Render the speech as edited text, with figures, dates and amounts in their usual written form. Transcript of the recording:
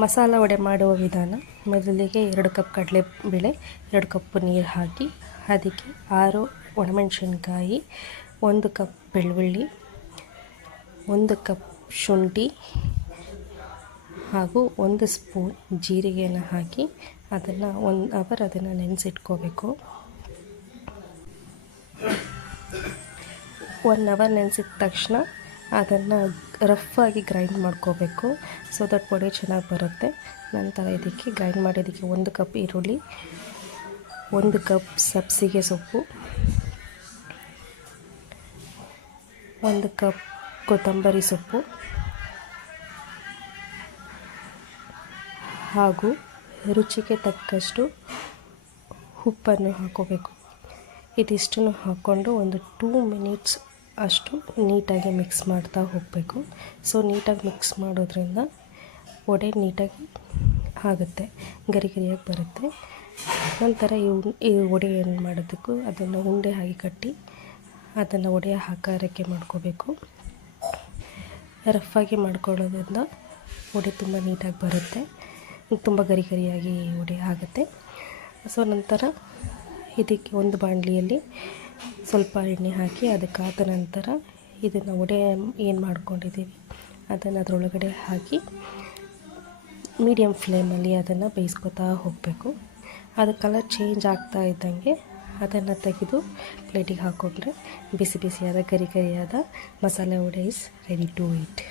ಮಸಾಲ ವಡೆ ಮಾಡುವ ವಿಧಾನ. ಮೊದಲಿಗೆ 2 ಕಪ್ ಕಡಲೆಬೇಳೆ, 2 ಕಪ್ ನೀರು ಹಾಕಿ ಅದಕ್ಕೆ 6 ಒಣಮೆಣಸಿನ್ಕಾಯಿ, 1 ಕಪ್ ಬೆಳ್ಳುಳ್ಳಿ, 1 ಕಪ್ ಶುಂಠಿ ಹಾಗೂ 1 ಸ್ಪೂನ್ ಜೀರಿಗೆಯನ್ನು ಹಾಕಿ ಅದನ್ನು 1 ಅವರ್ ಅದನ್ನು ನೆನೆಸಿಟ್ಕೋಬೇಕು. 1 ಅವರ್ ನೆನೆಸಿದ ತಕ್ಷಣ ಅದನ್ನು ರಫಾಗಿ ಗ್ರೈಂಡ್ ಮಾಡ್ಕೋಬೇಕು. ಸೊ ದಟ್ ವಡೆ ಚೆನ್ನಾಗಿ ಬರುತ್ತೆ. ನಂತರ ಇದಕ್ಕೆ ಗ್ರೈಂಡ್ ಮಾಡೋದಕ್ಕೆ 1 ಕಪ್ ಈರುಳ್ಳಿ, 1 ಕಪ್ ಸಬ್ಬಸಿಗೆ ಸೊಪ್ಪು, 1 ಕಪ್ ಕೊತ್ತಂಬರಿ ಸೊಪ್ಪು ಹಾಗೂ ರುಚಿಗೆ ತಕ್ಕಷ್ಟು ಉಪ್ಪನ್ನು ಹಾಕೋಬೇಕು. ಇದಿಷ್ಟನ್ನು ಹಾಕ್ಕೊಂಡು ಒಂದು 2 ಮಿನಿಟ್ಸ್ ಅಷ್ಟು ನೀಟಾಗಿ ಮಿಕ್ಸ್ ಮಾಡ್ತಾ ಹೋಗಬೇಕು. ಸೊ ನೀಟಾಗಿ ಮಿಕ್ಸ್ ಮಾಡೋದ್ರಿಂದ ವಡೆ ನೀಟಾಗಿ ಆಗುತ್ತೆ, ಗರಿ ಗರಿಯಾಗಿ ಬರುತ್ತೆ. ನಂತರ ಈ ವಡೆ ಏನು ಮಾಡೋದಕ್ಕೂ ಅದನ್ನು ಉಂಡೆ ಹಾಕಿ ಕಟ್ಟಿ ಅದನ್ನು ವಡೆಯ ಆಕಾರಕ್ಕೆ ಮಾಡ್ಕೋಬೇಕು. ರಫಾಗಿ ಮಾಡ್ಕೊಳ್ಳೋದ್ರಿಂದ ವಡೆ ತುಂಬ ನೀಟಾಗಿ ಬರುತ್ತೆ, ತುಂಬ ಗರಿ ಗರಿಯಾಗಿ ವಡೆ ಆಗುತ್ತೆ. ಸೊ ನಂತರ ಇದಕ್ಕೆ ಒಂದು ಬಾಣಲಿಯಲ್ಲಿ ಸ್ವಲ್ಪ ಎಣ್ಣೆ ಹಾಕಿ ಅದಕ್ಕಾದ ನಂತರ ಇದನ್ನು ವಡೆ ಏನು ಮಾಡ್ಕೊಂಡಿದ್ದೀವಿ ಅದನ್ನು ಅದರೊಳಗಡೆ ಹಾಕಿ ಮೀಡಿಯಮ್ ಫ್ಲೇಮಲ್ಲಿ ಅದನ್ನು ಬೇಯಿಸ್ಕೊತಾ ಹೋಗಬೇಕು. ಅದು ಕಲರ್ ಚೇಂಜ್ ಆಗ್ತಾ ಇದ್ದಂಗೆ ಅದನ್ನು ತೆಗೆದು ಪ್ಲೇಟಿಗೆ ಹಾಕ್ಕೊಂಡ್ರೆ ಬಿಸಿ ಬಿಸಿಯಾದ ಗರಿ ಗರಿಯಾದ masala vada is ready to heat.